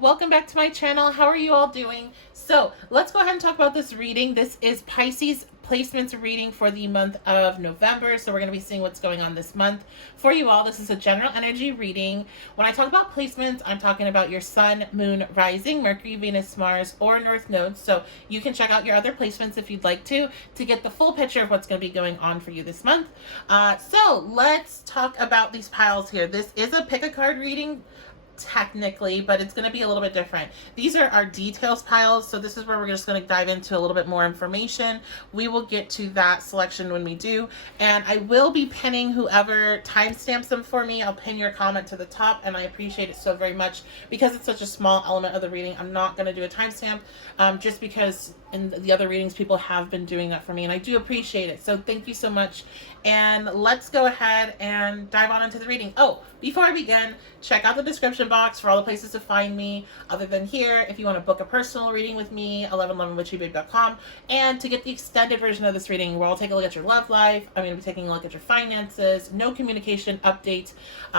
welcome back to my channel. How are you all doing? So let's go ahead and talk about this reading. This is Pisces placements reading for the month of November. So we're going to be seeing what's going on this month for you all. This is a general energy reading. When I talk about placements, I'm talking about your sun, moon, rising, Mercury, Venus, Mars, or north nodes. So you can check out your other placements if you'd like to get the full picture of what's going to be going on for you this month. So let's talk about these piles here. This is a pick a card reading technically, but it's going to be a little bit different. These are our details piles, so this is where we're just going to dive into a little bit more information. We will get to that selection when we do, and I will be pinning whoever timestamps them for me. I'll pin your comment to the top, and I appreciate it so very much because it's such a small element of the reading. I'm not going to do a timestamp just because in the other readings people have been doing that for me, and I do appreciate it, so thank you so much. And let's go ahead and dive on into the reading. Oh, before I begin, check out the description box for all the places to find me other than here. If you want to book a personal reading with me, 1111witchybabe.com. And to get the extended version of this reading where I'll take a look at your love life, I'm going to be taking a look at your finances, no communication updates.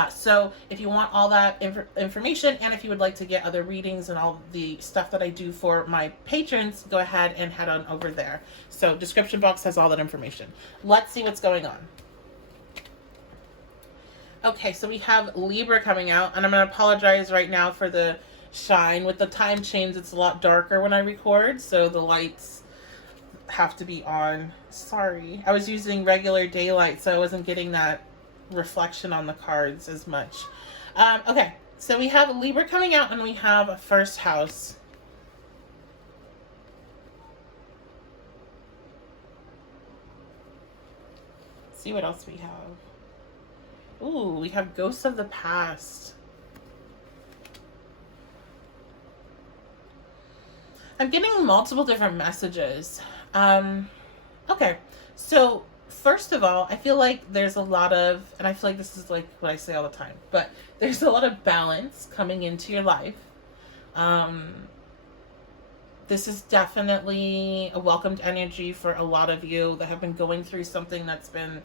So if you want all that information, and if you would like to get other readings and all the stuff that I do for my patrons, go ahead and head on over there. So description box has all that information. Let's see what's going on. Okay, so we have Libra coming out, and I'm going to apologize right now for the shine. With the time change, it's a lot darker when I record, so the lights have to be on. Sorry. I was using regular daylight, so I wasn't getting that reflection on the cards as much. Okay, so we have Libra coming out, and we have a first house. Let's see what else we have. Ooh, we have Ghosts of the Past. I'm getting multiple different messages. Okay, so first of all, I feel like there's a lot of, and I feel like this is like what I say all the time, but there's a lot of balance coming into your life. This is definitely a welcomed energy for a lot of you that have been going through something that's been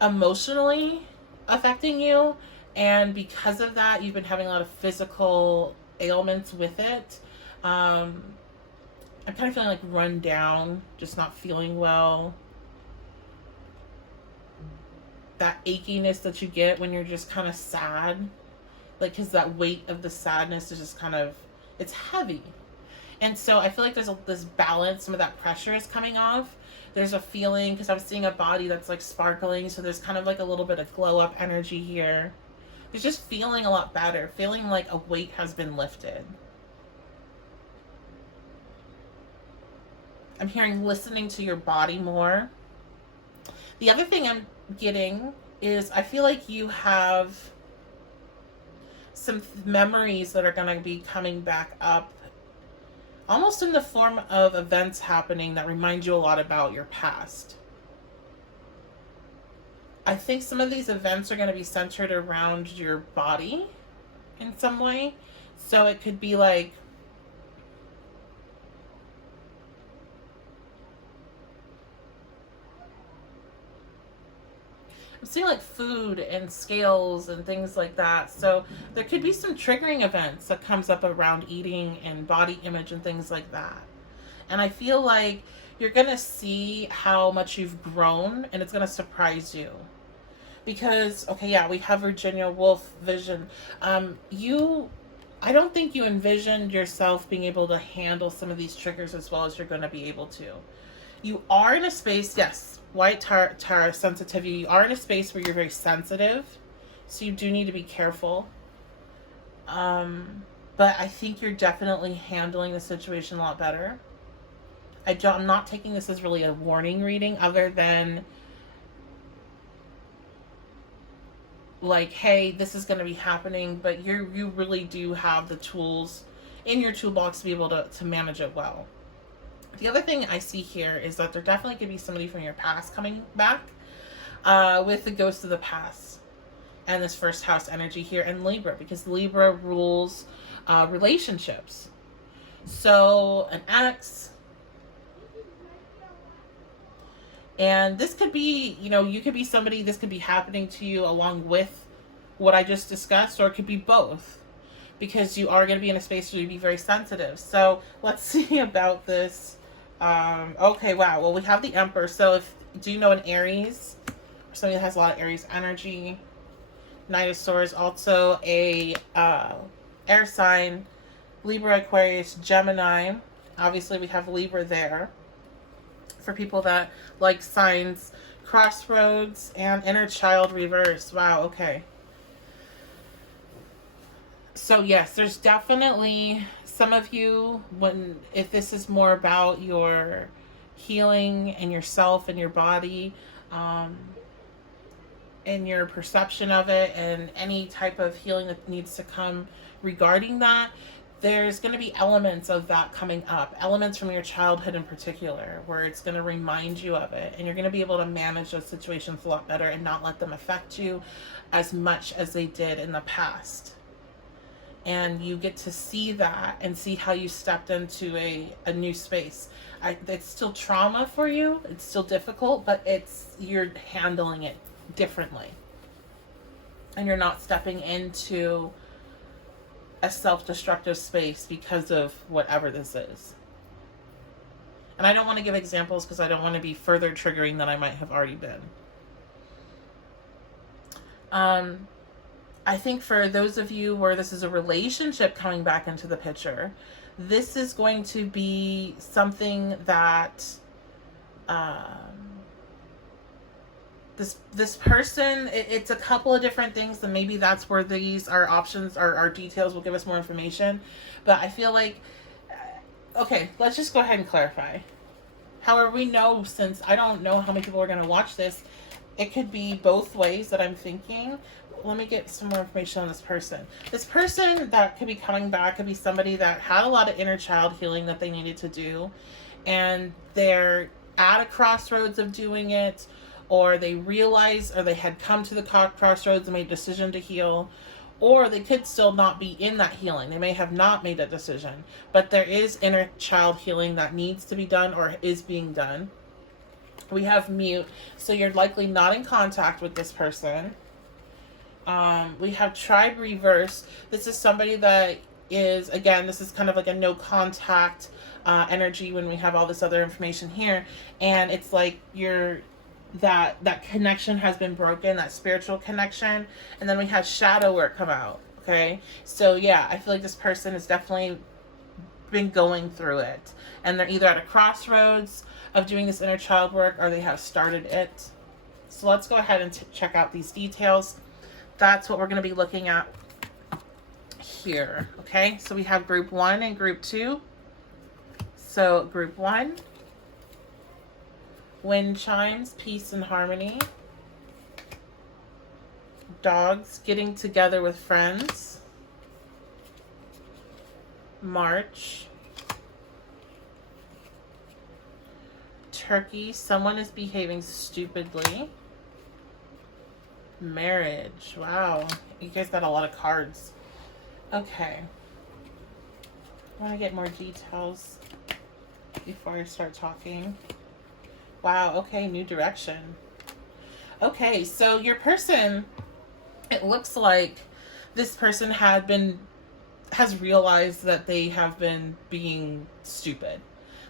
emotionally affecting you, and because of that you've been having a lot of physical ailments with it. I'm kind of feeling like run down, just not feeling well. That achiness that you get when you're just kind of sad, like, because that weight of the sadness is just kind of, it's heavy. And so I feel like there's this balance, some of that pressure is coming off. There's a feeling, because I'm seeing a body that's like sparkling, so there's kind of like a little bit of glow up energy here. It's just feeling a lot better, feeling like a weight has been lifted. I'm hearing listening to your body more. The other thing I'm getting is I feel like you have some memories that are going to be coming back up, almost in the form of events happening that remind you a lot about your past. I think some of these events are going to be centered around your body in some way. So it could be like, I'm seeing like food and scales and things like that. So there could be some triggering events that comes up around eating and body image and things like that. And I feel like you're going to see how much you've grown, and it's going to surprise you. Because, okay, yeah, we have Virginia Woolf vision. I don't think you envisioned yourself being able to handle some of these triggers as well as you're going to be able to. You are in a space, yes, White Tara sensitivity, you are in a space where you're very sensitive, so you do need to be careful. But I think you're definitely handling the situation a lot better. I'm not taking this as really a warning reading, other than like, hey, this is going to be happening, but you really do have the tools in your toolbox to be able to manage it well. The other thing I see here is that there definitely could be somebody from your past coming back with the Ghost of the Past and this first house energy here in Libra, because Libra rules relationships. So an ex, and this could be, you could be somebody, this could be happening to you along with what I just discussed, or it could be both. because you are going to be in a space where you be very sensitive. So let's see about this. Okay, wow. Well, we have the Emperor. So if do you know an Aries, or somebody that has a lot of Aries energy? Knight of Swords, also a air sign, Libra, Aquarius, Gemini. Obviously, we have Libra there. For people that like signs, Crossroads, and Inner Child reverse. Wow, okay. So yes, there's definitely some of you, if this is more about your healing and yourself and your body, and your perception of it, and any type of healing that needs to come regarding that, there's going to be elements of that coming up, elements from your childhood in particular, where it's going to remind you of it, and you're going to be able to manage those situations a lot better and not let them affect you as much as they did in the past. And you get to see that and see how you stepped into a new space. It's still trauma for you, it's still difficult, but you're handling it differently, and you're not stepping into a self-destructive space because of whatever this is. And I don't want to give examples because I don't want to be further triggering than I might have already been. I think for those of you where this is a relationship coming back into the picture, this is going to be something that this person, it's a couple of different things, and maybe that's where these are options, our details will give us more information. But I feel like, okay, let's just go ahead and clarify. However, we know, since I don't know how many people are going to watch this, it could be both ways that I'm thinking. Let me get some more information on this person. This person that could be coming back could be somebody that had a lot of inner child healing that they needed to do, and they're at a crossroads of doing it, or they realize, or they had come to the crossroads and made a decision to heal, or they could still not be in that healing. They may have not made that decision, but there is inner child healing that needs to be done or is being done. We have mute, so you're likely not in contact with this person. We have tribe reverse. This is somebody that is, again, this is kind of like a no contact energy when we have all this other information here. And it's like that connection has been broken, that spiritual connection. And then we have shadow work come out. Okay. So yeah, I feel like this person has definitely been going through it. And they're either at a crossroads of doing this inner child work, or they have started it. So let's go ahead and check out these details. That's what we're going to be looking at here. Okay, so we have group 1 and group 2. So group 1, wind chimes, peace and harmony. Dogs, getting together with friends. March. Turkey, someone is behaving stupidly. Marriage. Wow. You guys got a lot of cards. Okay. I want to get more details before I start talking. Wow. Okay. New direction. Okay. So your person, it looks like this person has realized that they have been being stupid,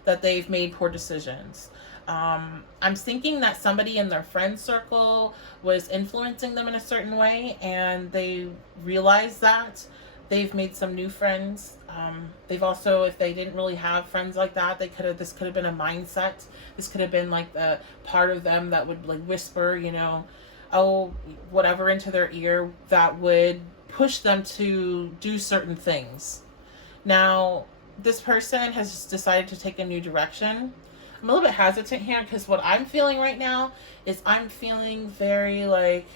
that they've made poor decisions. I'm thinking that somebody in their friend circle was influencing them in a certain way, and they realized that they've made some new friends. They've also, if they didn't really have friends like that, this could have been a mindset. This could have been like the part of them that would like whisper, whatever into their ear that would push them to do certain things. Now, this person has decided to take a new direction. I'm a little bit hesitant here because what I'm feeling right now is I'm feeling very like,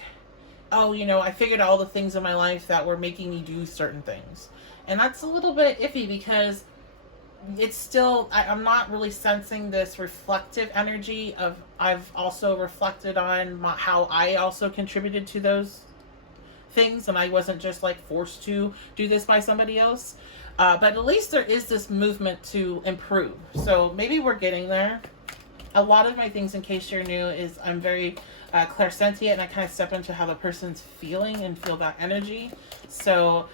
I figured all the things in my life that were making me do certain things. And that's a little bit iffy because it's still, I'm not really sensing this reflective energy of, I've also reflected on how I also contributed to those things, and I wasn't just like forced to do this by somebody else. But at least there is this movement to improve. So maybe we're getting there. A lot of my things, in case you're new, is I'm very clairsentient, and I kind of step into how the person's feeling and feel that energy. So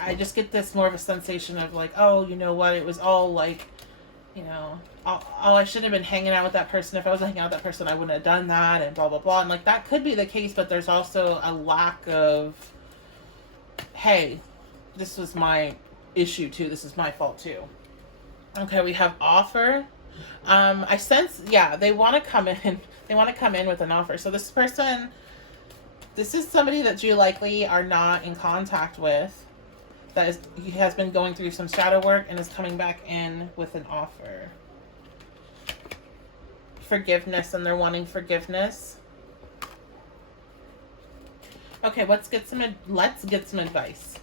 I just get this more of a sensation of like, oh, you know what, it was all like, you know, oh, I shouldn't have been hanging out with that person. If I wasn't hanging out with that person, I wouldn't have done that, and blah blah blah. And like that could be the case, but there's also a lack of, hey, this was my issue too, this is my fault too. Okay, we have offer. I sense, yeah, they want to come in. They want to come in with an offer. So this person, this is somebody that you likely are not in contact with. That is, he has been going through some shadow work and is coming back in with an offer. Forgiveness, and they're wanting forgiveness. Okay, let's get some advice.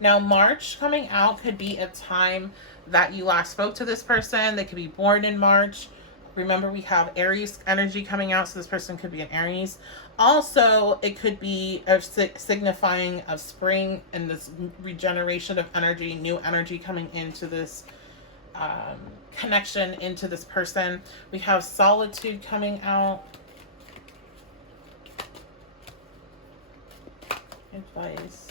Now, March coming out could be a time that you last spoke to this person. They could be born in March. Remember, we have Aries energy coming out, so this person could be an Aries. Also, it could be a signifying of spring and this regeneration of energy, new energy coming into this connection, into this person. We have solitude coming out. Advice.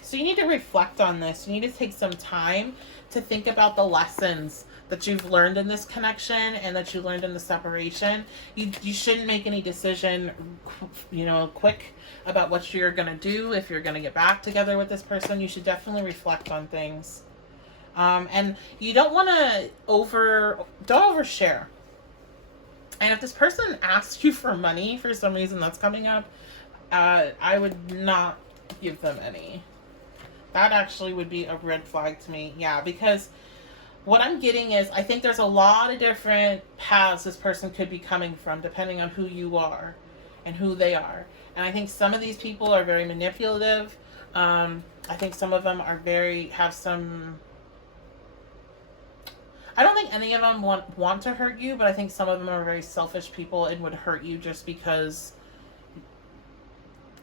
So you need to reflect on this. You need to take some time to think about the lessons that you've learned in this connection and that you learned in the separation. You shouldn't make any decision, you know, quick about what you're going to do. If you're going to get back together with this person, you should definitely reflect on things. And you don't want to don't overshare. And if this person asks you for money for some reason that's coming up, I would not give them any. That actually would be a red flag to me. Yeah, because what I'm getting is, I think there's a lot of different paths this person could be coming from, depending on who you are and who they are. And I think some of these people are very manipulative. I think some of them are have some... I don't think any of them want to hurt you, but I think some of them are very selfish people and would hurt you just because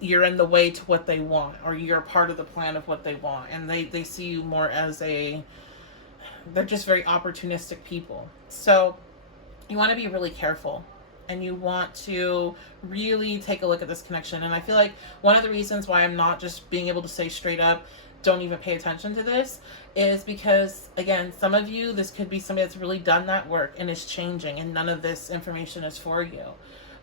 you're in the way to what they want, or you're part of the plan of what they want. And they see you more as they're just very opportunistic people. So you want to be really careful, and you want to really take a look at this connection. And I feel like one of the reasons why I'm not just being able to say straight up, don't even pay attention to this, is because, again, some of you, this could be somebody that's really done that work and is changing, and none of this information is for you.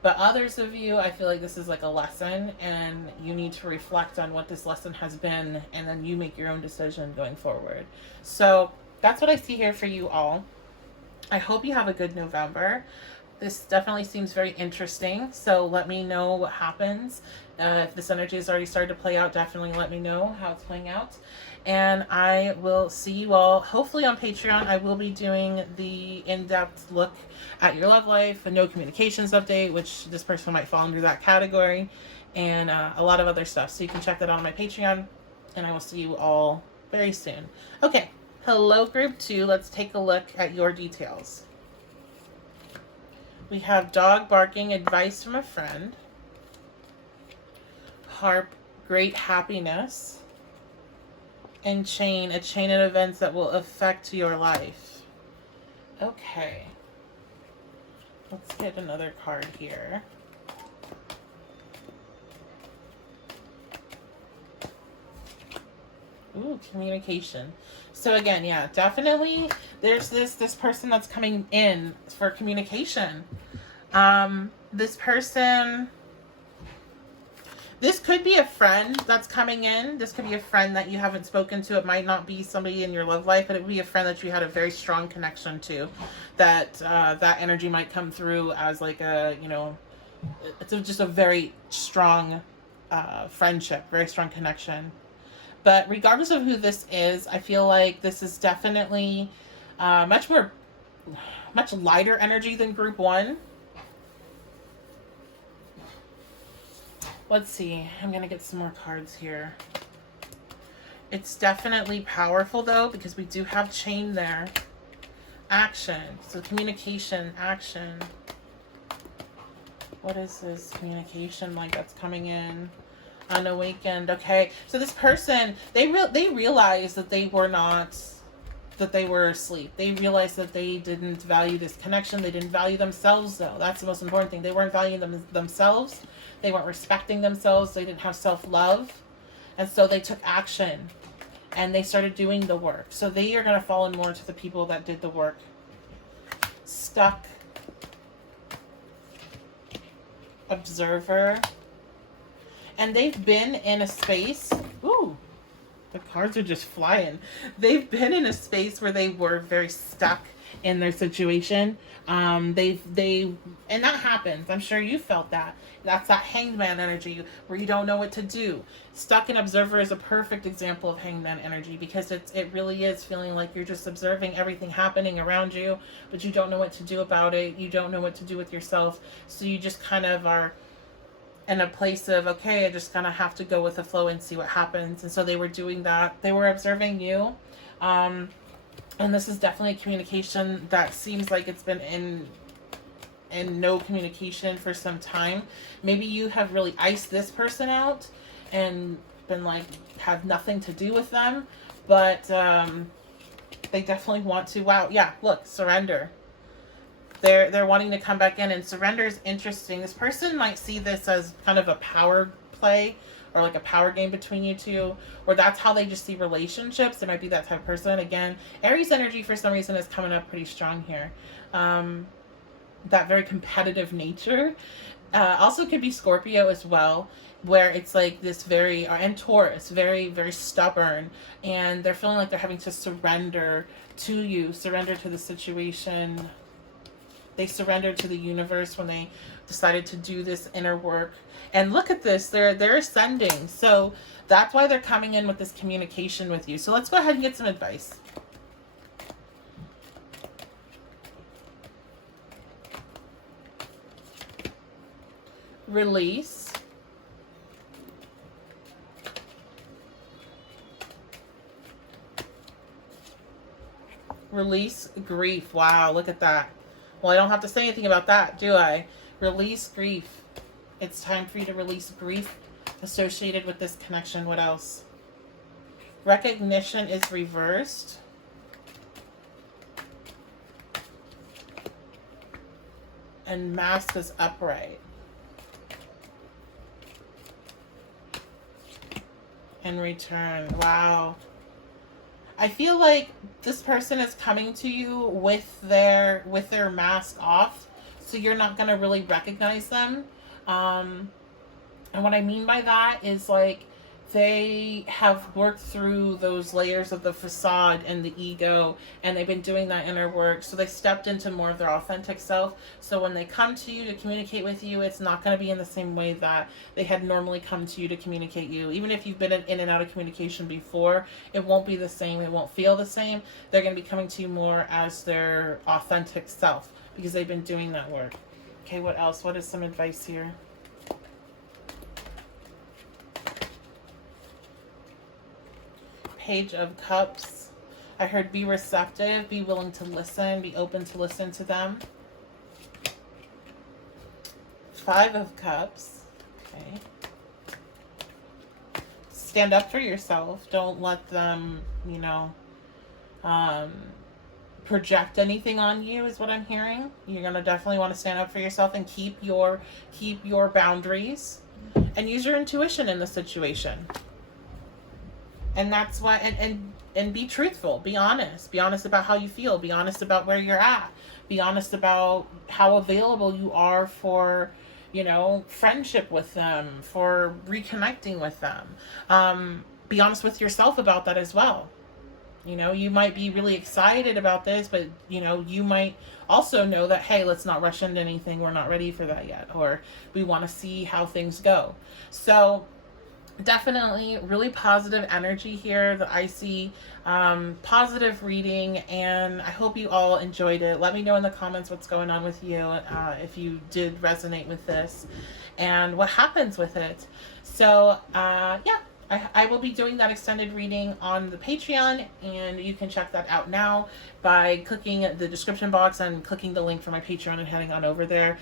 But others of you, I feel like this is like a lesson, and you need to reflect on what this lesson has been, and then you make your own decision going forward. So that's what I see here for you all. I hope you have a good November. This definitely seems very interesting, so let me know what happens. If this energy has already started to play out, definitely let me know how it's playing out. And I will see you all hopefully on Patreon. I will be doing the in-depth look at your love life, a no communications update, which this person might fall under that category, and a lot of other stuff. So you can check that out on my Patreon, and I will see you all very soon. Okay, hello group 2. Let's take a look at your details. We have dog barking, advice from a friend. Harp, great happiness. And chain, a chain of events that will affect your life. Okay. Let's get another card here. Ooh, communication. So again, yeah, definitely there's this person that's coming in for communication. This person, this could be a friend that's coming in. This could be a friend that you haven't spoken to. It might not be somebody in your love life, but it would be a friend that you had a very strong connection to. That energy might come through as like a, you know, it's just a very strong friendship, very strong connection. But regardless of who this is, I feel like this is definitely much lighter energy than group 1. Let's see. I'm going to get some more cards here. It's definitely powerful, though, because we do have chain there. Action. So communication, action. What is this communication like that's coming in? Unawakened. Okay. So this person, they realized that they were asleep. They realized that they didn't value this connection. They didn't value themselves, though. That's the most important thing. They weren't valuing themselves. They weren't respecting themselves. They didn't have self-love. And so they took action and they started doing the work. So they are going to fall in more to the people that did the work. Stuck observer. And they've been in a space. Ooh, the cards are just flying. They've been in a space where they were very stuck in their situation. And that happens. I'm sure you felt that. That's that hangman energy where you don't know what to do. Stuck in observer is a perfect example of hangman energy, because it really is feeling like you're just observing everything happening around you, but you don't know what to do about it. You don't know what to do with yourself. So you just kind of are in a place of, okay, I just kind of have to go with the flow and see what happens. And so they were doing that. They were observing you. And this is definitely a communication that seems like it's been in no communication for some time. Maybe you have really iced this person out and been like, have nothing to do with them. But they definitely want to, wow, yeah, look, surrender. They're wanting to come back in, and surrender is interesting. This person might see this as kind of a power play, or like a power game between you two, or that's how they just see relationships. It might be that type of person. Again, Aries energy for some reason is coming up pretty strong here. That very competitive nature. Also could be Scorpio as well, where it's like this very, and Taurus, very, very stubborn, and they're feeling like they're having to surrender to you, surrender to the situation. They surrendered to the universe when they decided to do this inner work. And look at this, they're ascending. So that's why they're coming in with this communication with you. So let's go ahead and get some advice. Release. Release grief. Wow, look at that. Well, I don't have to say anything about that, do I? Release grief. It's time for you to release grief associated with this connection. What else? Recognition is reversed. And mask is upright. And return. Wow. I feel like this person is coming to you with their mask off, so you're not going to really recognize them. And what I mean by that is, like, they have worked through those layers of the facade and the ego, and they've been doing that inner work. So they stepped into more of their authentic self. So when they come to you to communicate with you, it's not going to be in the same way that they had normally come to you to communicate you. Even if you've been in and out of communication before, it won't be the same. It won't feel the same. They're going to be coming to you more as their authentic self, because they've been doing that work. Okay, what else? What is some advice here? Page of Cups. I heard be receptive, be willing to listen, be open to listen to them. 5 of Cups. Okay. Stand up for yourself. Don't let them, project anything on you, is what I'm hearing. You're going to definitely want to stand up for yourself and keep your boundaries, and use your intuition in the situation. And that's why, and be truthful, be honest about how you feel, be honest about where you're at, be honest about how available you are for, friendship with them, for reconnecting with them. Be honest with yourself about that as well. You might be really excited about this, but, you might also know that, hey, let's not rush into anything. We're not ready for that yet. Or we want to see how things go. So definitely really positive energy here that I see. Positive reading, and I hope you all enjoyed it. Let me know in the comments what's going on with you, if you did resonate with this and what happens with it. So yeah, I will be doing that extended reading on the Patreon, and you can check that out now by clicking the description box and clicking the link for my Patreon and heading on over there.